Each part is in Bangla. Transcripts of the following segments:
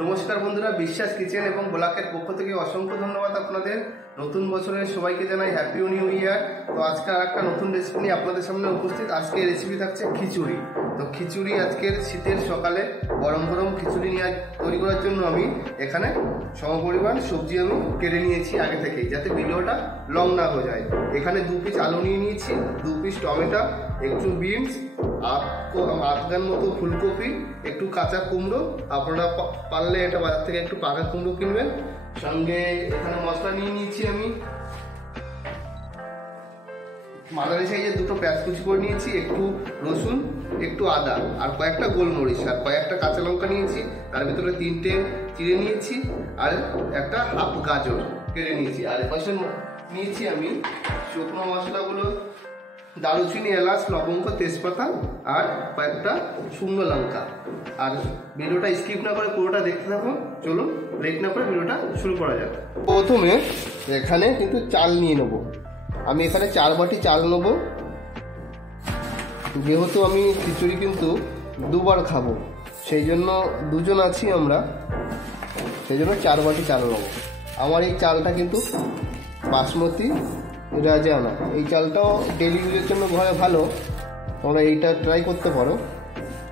নমস্কার বন্ধুরা, বিশ্বাস কিচেন এবং ব্লকের পক্ষ থেকে অসংখ্য ধন্যবাদ আপনাদের। নতুন বছরের সবাইকে জানাই হ্যাপি নিউ ইয়ার। তো আজকে আর একটা নতুন রেসিপি নিয়ে আপনাদের সামনে উপস্থিত। আজকে রেসিপি থাকছে খিচুড়ি। তো খিচুড়ি আজকের শীতের সকালে গরম গরম খিচুড়ি নিয়ে তৈরি করার জন্য আমি এখানে সমপরিমাণ সবজি আমি কেটে নিয়েছি আগে থেকেই, যাতে ভিডিওটা লং না হয়ে যায়। এখানে 2 পিস আলু নিয়ে নিয়েছি, 2 পিস টমেটো, একটু বিনস, আধগান মতো ফুলকপি, একটু কাঁচা কুমড়ো। আপনারা পারলে এটা বাজার থেকে একটু পাকা কুমড়ো কিনবেন। সঙ্গে এখানে মশলা নিয়ে নিয়েছি আমি মাঝারি সাইজের 2টো পেঁয়াজ কুচি করে নিয়েছি, একটু রসুন, একটু আদা, আর কয়েকটা গোলমরিচ, আর কয়েকটা কাঁচা লঙ্কা নিয়েছি। তার ভিতরে 3টে চিড়ে নিয়েছি, আর একটা হাফ গাজর কেটে নিয়েছি। আর পাশে নিয়েছি আমি শুকনো মশলাগুলো, দারুচিনি, এলাচ, লবঙ্গ, তেজপাতা, আর কয়েকটা শুকনো লঙ্কা। আর ভিডিওটা স্কিপ না করে পুরোটা দেখতে থাকুন। চলুন লেট না করে ভিডিওটা শুরু করা যাক। প্রথমে এখানে কিন্তু চাল নিয়ে নেব। আমি এখানে 4 বাটি চাল নেব, যেহেতু আমি খিচুড়ি কিন্তু 2বার খাবো, সেই জন্য 2 জন আছি আমরা, সেই জন্য 4 বাটি চাল নেব। আমার এই চালটা কিন্তু বাসমতি রাজানা, এই চালটাও ডেলি ইউজের জন্য ঘরে ভালো, তোমরা এইটা ট্রাই করতে পারো।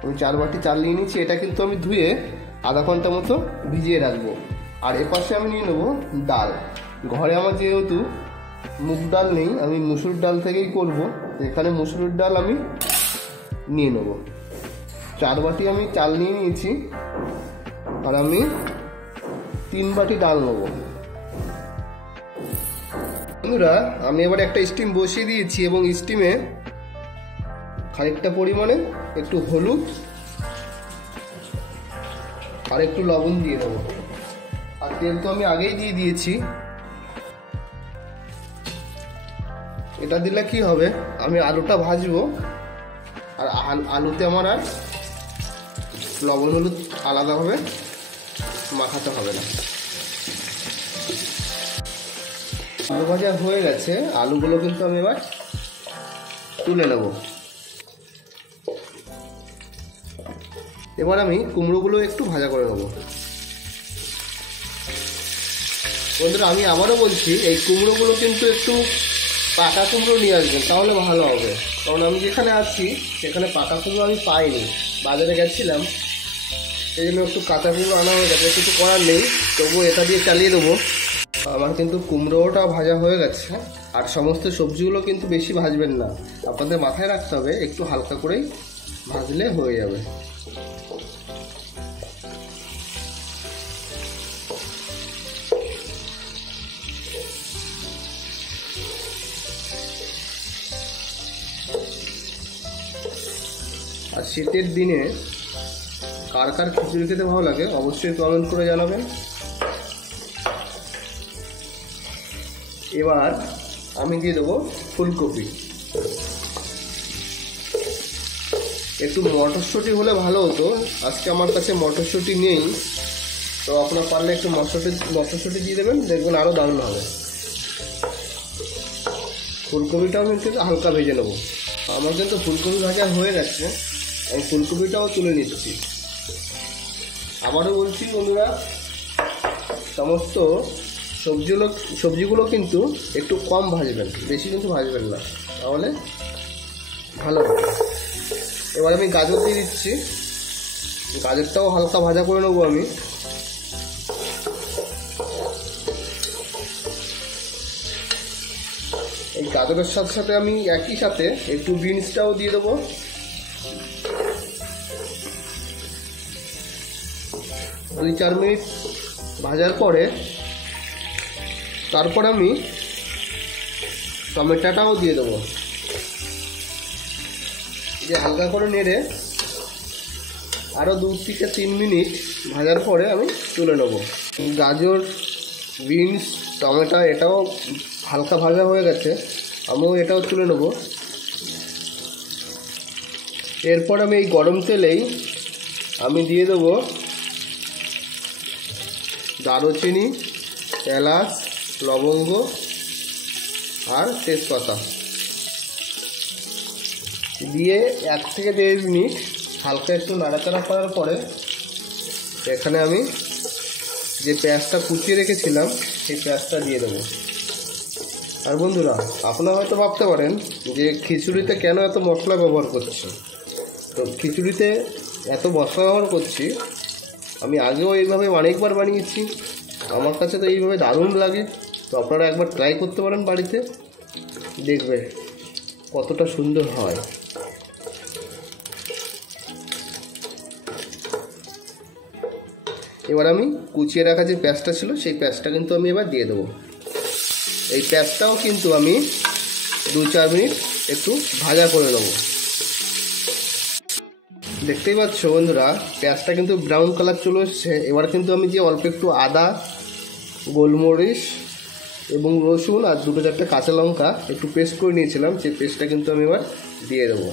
আমি 4 বাটি চাল নিয়ে নিচ্ছি। এটা কিন্তু আমি ধুয়ে আধা ঘন্টা মতো ভিজিয়ে রাখবো। আর এপাশে আমি নিয়ে নেবো ডাল। ঘরে আমার যেহেতু মুগ ডাল নেই, আমি মুসুর ডাল থেকেই করব। এখানে মুসুর ডাল আমি নিয়ে নেব। 4 বাটি আমি চাল নিয়ে নিয়েছি, আর আমি 3 বাটি ডাল নেব। বন্ধুরা, আমি এবার একটা স্টিম বসিয়ে দিয়েছি, এবং স্টিমে খানিকটা পরিমাণে একটু হলুদ আর একটু লবণ দিয়ে দেবো। আর তেল তো আমি আগেই দিয়ে দিয়েছি। এটা দিলে কি হবে, আমি আলুটা ভাজবো, আর আলুতে আমার আর লবণ হলুদ আলাদাভাবে মাখাতে হবে না। আলু ভাজা হয়ে গেছে, আলুগুলো কিন্তু আমি এবার তুলে নেব। এবার আমি কুমড়োগুলো একটু ভাজা করে নেব। বন্ধুরা, আমি আবারও বলছি, এই কুমড়োগুলো কিন্তু একটু পাকা কুমড়ো নিয়ে আসবেন, তাহলে ভালো হবে। কারণ আমি যেখানে আছি সেখানে পাকা কুমড়ো আমি পাইনি, বাজারে গেছিলাম, সেই জন্য একটু কাঁচা কুমড়ো আনা হয়ে গেছে। কিছু করার নেই, তবুও এটা দিয়ে চালিয়ে দেবো। আমার কিন্তু কুমড়োটা ভাজা হয়ে গেছে। আর সমস্ত সবজিগুলো কিন্তু বেশি ভাজবেন না, আপনাদের মাথায় রাখতে হবে একটু হালকা করেই ভাজলে হয়ে যাবে। আর শীতের দিনে কার কার খিচুড়ি খেতে ভালো লাগে অবশ্যই কমেন্ট করে জানাবেন। এবার আমি দিয়ে দেবো ফুলকপি। একটু মটরশুঁটি হলে ভালো হতো, আজকে আমার কাছে মটরশুঁটি নেই, তো আপনার পারলে একটু মটরশুঁটি দিয়ে দেবেন, দেখবেন আরও দারুণ হবে। ফুলকপিটাও কিন্তু হালকা ভেজে নেবো। আমার কিন্তু ফুলকপি ভাজা হয়ে গেছে, আমি ফুলকপিটাও তুলে নিচ্ছি। আবারও বলছি বন্ধুরা, সমস্ত সবজিগুলো কিন্তু একটু কম ভাজবেন, বেশি কিন্তু ভাজবেন না, তাহলে ভালো হবে। এবার আমি গাজর দিয়ে দিচ্ছি, গাজরটাও হালকা ভাজা করে নেবো আমি। এই গাজরের সাথে সাথে আমি একই সাথে একটু বিনসটাও দিয়ে দেবো। দুই 4 মিনিট ভাজার পরে তারপর আমি টমেটোটাও দিয়ে দেবো। যে হালকা করে নেড়ে আরও 2 থেকে 3 মিনিট ভাজার পরে আমি তুলে নেব। গাজর, বিনস, টমেটো এটাও হালকা ভাজা হয়ে গেছে, আমিও এটাও তুলে নেব। এরপর আমি এই গরম তেলেই আমি দিয়ে দেবো দারুচিনি, এলাচ, লবঙ্গ আর তেজপাতা দিয়ে 1 থেকে 1.5 মিনিট হালকা একটু নাড়াচাড়া করার পরে এখানে আমি যে পেঁয়াজটা কুচিয়ে রেখেছিলাম সেই পেঁয়াজটা দিয়ে দেবো। আর বন্ধুরা, আপনারা হয়তো ভাবতে পারেন যে খিচুড়িতে কেন এত মশলা ব্যবহার করছি। তো খিচুড়িতে এত মশলা ব্যবহার করছি, আমি আগেও এইভাবে অনেকবার বানিয়েছি, আমার কাছে তো এইভাবে দারুণ লাগে। তো আপনারা একবার ট্রাই করতে পারেন বাড়িতে, দেখবে কতটা সুন্দর হয়। এবার আমি কুচিয়ে রাখা যে পেঁয়াজটা ছিল সেই পেঁয়াজটা কিন্তু আমি এবার দিয়ে দেবো। এই পেঁয়াজটাও কিন্তু আমি 2-4 মিনিট একটু ভাজা করে নেবো। দেখতেই পাচ্ছ বন্ধুরা, পেঁয়াজটা কিন্তু ব্রাউন কালার চলে এসছে। এবার কিন্তু আমি যে অল্প একটু আদা, গোলমরিচ এবং রসুন আর 2-4টে কাঁচা লঙ্কা একটু পেস্ট করে নিয়েছিলাম, সেই পেস্টটা কিন্তু আমি এবার দিয়ে দেবো।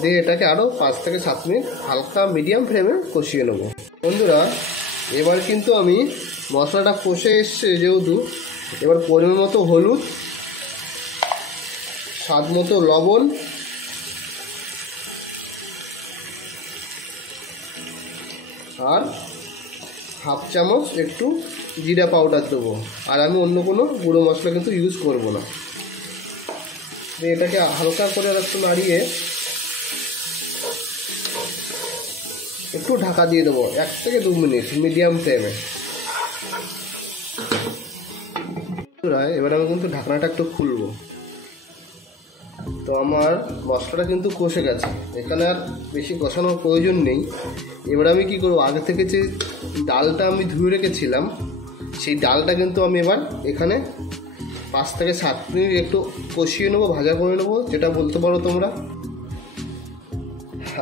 দিয়ে এটাকে আরও 5 থেকে 7 মিনিট হালকা মিডিয়াম ফ্লেমে কষিয়ে নেব। বন্ধুরা, এবার কিন্তু আমি মশলাটা কষে এসছে যেহেতু, এবার পরিমাণ মতো হলুদ, স্বাদ মতো লবণ, আর 1/2 চামচ একটু জিরা পাউডার দেবো। আর আমি অন্য কোনো গুঁড়ো মশলা কিন্তু ইউজ করব না। এটাকে হালকা করে একটু নাড়িয়ে একটু ঢাকা দিয়ে দেবো 1 থেকে 2 মিনিট মিডিয়াম ফ্লেমে। এবার আমি কিন্তু ঢাকনাটা একটু খুলবো। তো আমার মশলাটা কিন্তু কষে গেছে, এখানে আর বেশি কষানোর প্রয়োজন নেই। এবার আমি কি করবো, আগে থেকে যে ডালটা আমি ধুয়ে রেখেছিলাম সেই ডালটা কিন্তু আমি এবার এখানে 5 থেকে 7 মিনিট একটু কষিয়ে নেবো, ভাজা করে নেবো, যেটা বলতে পারো তোমরা।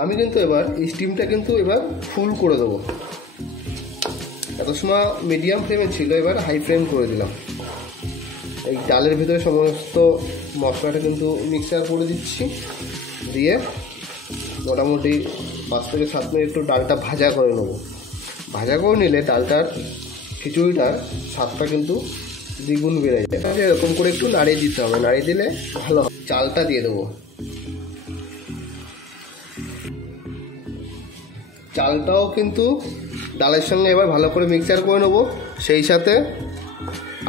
আমি কিন্তু এবার স্টিমটা কিন্তু এবার ফুল করে দেবো। এত সময় মিডিয়াম ফ্লেমে ছিল, এবার হাই ফ্লেম করে দিলাম। এই ডালের ভিতরে সমস্ত মশলাটা কিন্তু মিক্সার করে দিচ্ছি, দিয়ে মোটামুটি 5 থেকে 7 মিনিট একটু ডালটা ভাজা করে নেবো। ভাজা করে নিলে ডালটার খিচুড়িটার স্বাদটা কিন্তু দ্বিগুণ বেড়ে যায়। এরকম করে একটু নাড়িয়ে দিতে হবে, নাড়িয়ে দিলে ভালো হয়। চালটা দিয়ে দেবো। চালটাও কিন্তু ডালের সঙ্গে এবার ভালো করে মিক্সচার করে নেবো, সেই সাথে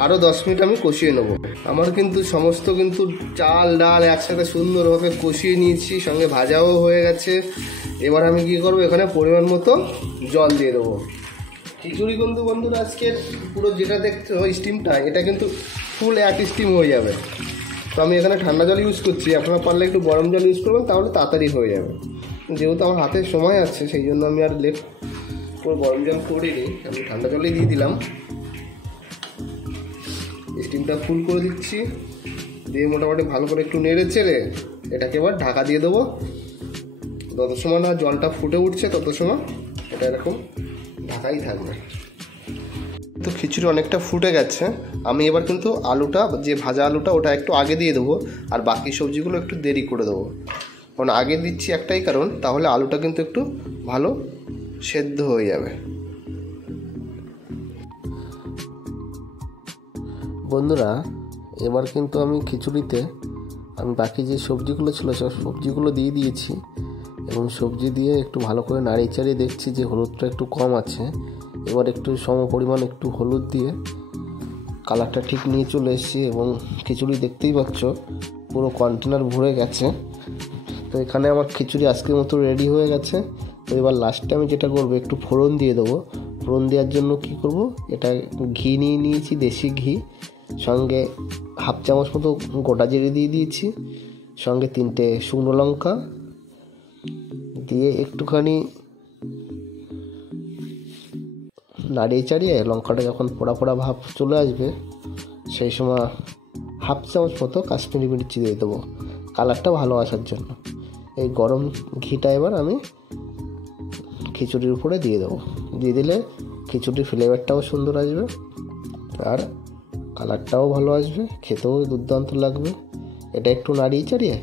আরও 10 মিনিট আমি কষিয়ে নেব। আমার কিন্তু সমস্ত কিন্তু চাল ডাল একসাথে সুন্দরভাবে কষিয়ে নিয়েছি, সঙ্গে ভাজাও হয়ে গেছে। এবার আমি কী করবো, এখানে পরিমাণ মতো জল দিয়ে দেবো। খিচুড়ি কিন্তু বন্ধুরা আজকের পুরো যেটা দেখছো স্টিমটা, এটা কিন্তু ফুল 1 স্টিম হয়ে যাবে। তো আমি এখানে ঠান্ডা জল ইউজ করছি, আপনারা পারলে একটু গরম জল ইউজ করবেন, তাহলে তাড়াতাড়ি হয়ে যাবে। যেহেতু আমার হাতে সময় আছে সেই জন্য আমি আর পুরো গরম জল করিনি, আমি ঠান্ডা জলই দিয়ে দিলাম। স্টিমটা ফুল করে দিচ্ছি, দিয়ে মোটামুটি ভালো করে একটু নেড়ে চেড়ে এটাকে এবার ঢাকা দিয়ে দেবো। যত সময় না জলটা ফুটে উঠছে তত সময় এটা এরকম ঢাকাই থাকবে। তো খিচুড়ি অনেকটা ফুটে গেছে, আমি এবার কিন্তু আলুটা, যে ভাজা আলুটা, ওটা একটু আগে দিয়ে দেবো, আর বাকি সবজিগুলো একটু দেরি করে দেবো। কারণ আগে দিচ্ছি একটাই কারণ, তাহলে আলুটা কিন্তু একটু ভালো সেদ্ধ হয়ে যাবে। বন্ধুরা, এবার কিন্তু আমি খিচুড়িতে বাকি যে সবজিগুলো ছিল সব সবজিগুলো দিয়ে দিয়েছি, এবং সবজি দিয়ে একটু ভালো করে নাড়িয়ে চাড়িয়ে দেখছি যে হলুদটা একটু কম আছে। এবার একটু সম পরিমাণ একটু হলুদ দিয়ে কালারটা ঠিক নিয়ে চলে এসেছি, এবং খিচুড়ি দেখতেই পাচ্ছ পুরো কন্টেনার ভরে গেছে। তো এখানে আমার খিচুড়ি আজকের মতো রেডি হয়ে গেছে। তো এবার লাস্টে আমি যেটা করবো, একটু ফোড়ন দিয়ে দেবো। ফোড়ন দেওয়ার জন্য কি করব, এটা ঘি নিয়ে নিয়েছি, দেশি ঘি, সঙ্গে 1/2 চামচ মতো গোটা জিরে দিয়ে দিয়েছি, সঙ্গে 3টে শুকনো লঙ্কা দিয়ে একটুখানি নাড়িয়ে চাড়িয়ে লঙ্কাটা যখন পোড়া পোড়া ভাব চলে আসবে, সেই সময় 1/2 চামচ মতো কাশ্মীরি মির্চি দিয়ে দেবো, কালারটা ভালো আসার জন্য। এই গরম ঘিটা এবার আমি খিচুড়ির উপরে দিয়ে দেবো। দিয়ে দিলে খিচুড়ির ফ্লেভারটাও সুন্দর আসবে, আর কালারটাও ভালো আসবে, খেতেও দুর্দান্ত লাগবে। এটা একটু নাড়িয়ে চাড়িয়ে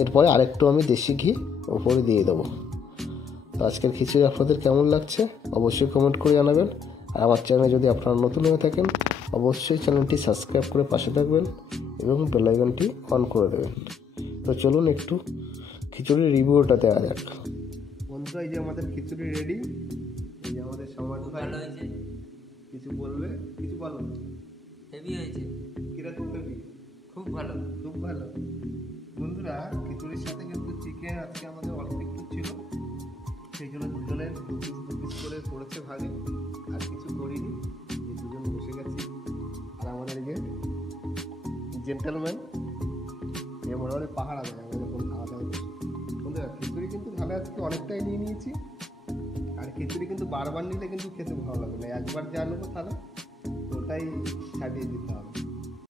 এরপরে আরেকটু আমি দেশি ঘি উপরে দিয়ে দেবো। তো আজকের খিচুড়ি আপনাদের কেমন লাগছে অবশ্যই কমেন্ট করে জানাবেন। আর আমার চ্যানেলে যদি আপনারা নতুন হয়ে থাকেন, অবশ্যই চ্যানেলটি সাবস্ক্রাইব করে পাশে থাকবেন এবং বেল আইকনটি অন করে দেবেন। তো চলুন একটু খিচুড়ির রিভিউটা দেওয়া যাক। বন্ধুরা এই যে আমাদের খিচুড়ি রেডি। এই যে আমাদের সমাজ ভাই ভালো হয়েছে, কিছু বলবে, কিছু বলো। হেভি হয়েছে, কিরকম হেভি? খুব ভালো। খুব ভালো। বন্ধুরা খিচুড়ির সাথে কিন্তু চিকেন আজকে আমাদের অল্প একটু ছিল, সেই জন্য দুজনের দু পিস করে করেছে ভাগে, আর কিছু করিনি। এই দুজন বসে গেছি, আর আমাদের এই যে জেন্টেলম্যান এ মোটামুটি পাহাড় দেয় আমরা যখন খাওয়া দাওয়া করি। বন্ধুরা খিচুড়ি কিন্তু ভালো, আজকে অনেকটাই নিয়ে নিয়েছি। আর খিচুড়ি কিন্তু বারবার নিলে কিন্তু খেতে ভালো লাগে না, একবার যা নেবো তাহলে ওটাই ছাড়িয়ে দিতে হবে।